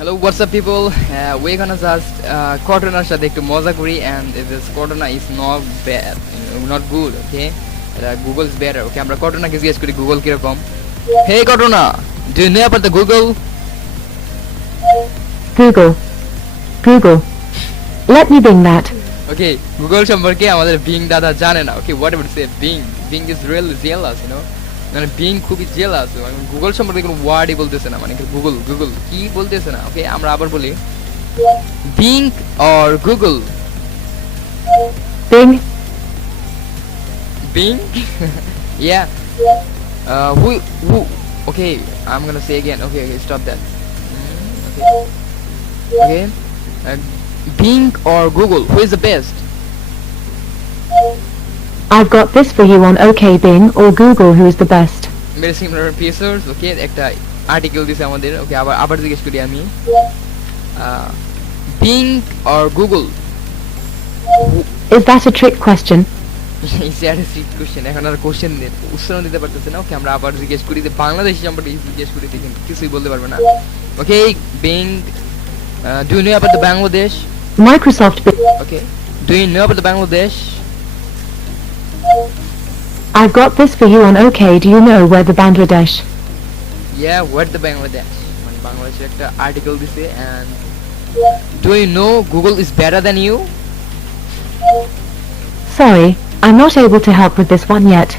Hello, what's up, people? We're gonna just Cortana সাথে একটু মজা করি, and this Cortana is not bad, not good, okay? Google is better, okay? আমরা Cortana কে জিজ্ঞেস করি Google কিরকম. Hey Cortana, do you know about the Google? Google. Let me bring that. Okay, Google সম্পর্কে আমাদের Bing দাদা জানে না. Okay, what would say Bing? Bing is really jealous, মানে Bing খুবই jealous. মানে Google সম্পর্কে কোনো ওয়ার্ডই বলতেছে না, মানে Google কি বলতেছে না. Okay, আমরা আবার বলি Bing or Google? Bing? Yeah. Who? Okay, I'm gonna say again. Okay, stop that. Okay. Bing or Google? Who is the best? I've got this for you on OK Bing or Google, who is the best. Very similar pieces. Okay, একটা article দিছে আমাদের. Okay, আবার জিজ্ঞেস করি আমি. Bing or Google? Is that a trick question? It's a trick question. এখন আর question উত্তর দিতে পারতেছে না. ওকে, আমরা আবার জিজ্ঞেস করি যে বাংলাদেশি সম্পর্কে জিজ্ঞেস করি, দেখেন কিছুই বলতে পারবে না. Okay, Bing. Do you know about the Bangladesh? Microsoft Bing. Okay. Do you know about the Bangladesh? I've got this for you on OK. Do you know where the Bangladesh? Yeah, where the Bangladesh? মানে বাংলাদেশের একটা article দিছে, and do you know Google is better than you? Sorry, I'm not able to help with this one yet.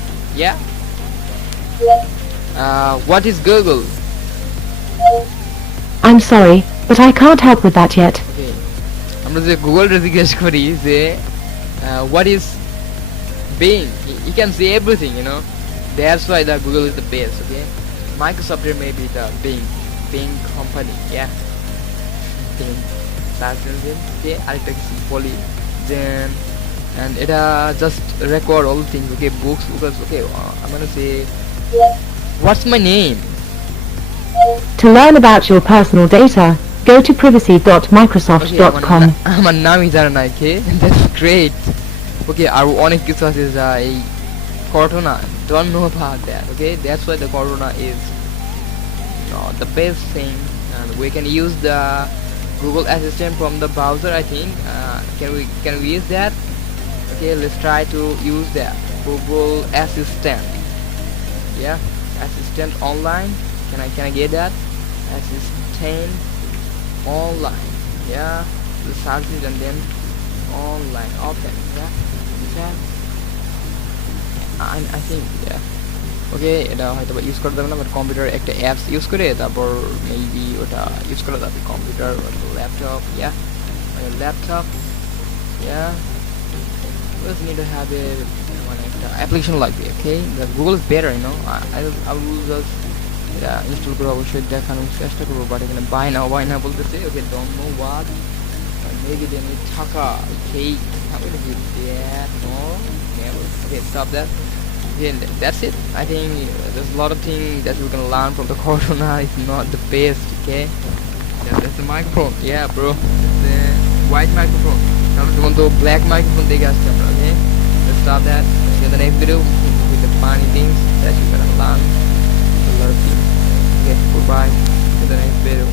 Yeah. What is Google? I'm sorry, but I can't help with that yet. Okay. আমরা যে Google রে জিজ্ঞেস করি যে what is Bing? He can say everything, That's why the Google is the best, okay? Microsoft may be the Bing company, yeah. Bing search engine, okay? আরেকটা কিছু বলি, then and এটা just record all things, okay? Books, okay? I'm gonna say, what's my name? To learn about your personal data, go to privacy.microsoft.com. আমার নামই জানা না, okay? That's great. Okay, আর অনেক কিছু আছে যা এই Cortana don't know about that, okay? That's why the Cortana is the best thing, and we can use the Google Assistant from the browser, I think. Can we use that? Okay, let's try to use that Google Assistant. Yeah, Assistant online. Can I get that? Assistant online. Yeah, the search it and then online. Open. Yeah, chat. I think yeah. Okay, এটা হয়তো use করতে হবে না, but computer একটা apps use করে তারপর maybe ওটা use করা যাবে. Computer, laptop, laptop, just need to have a মানে একটা অ্যাপ্লিকেশন লাগবে. Okay, the Google is better, I will just install করে অবশ্যই দেখানোর চেষ্টা করবো, বাট এখানে বাই না বলতেছে. Okay, don't know what. Maybe they need টাকা. Okay, how will you do that? No, never. Okay, stop that. Yeah, that's it. I think there's a lot of things that we can learn from the Cortana. It's not the best, okay? That's the microphone. Yeah, bro. The white microphone. Now we want the black microphone. They got stuff, okay? Let's stop that. See you in the next video with the funny things that you're gonna learn. A lot of things. Okay, goodbye. See you in the next video.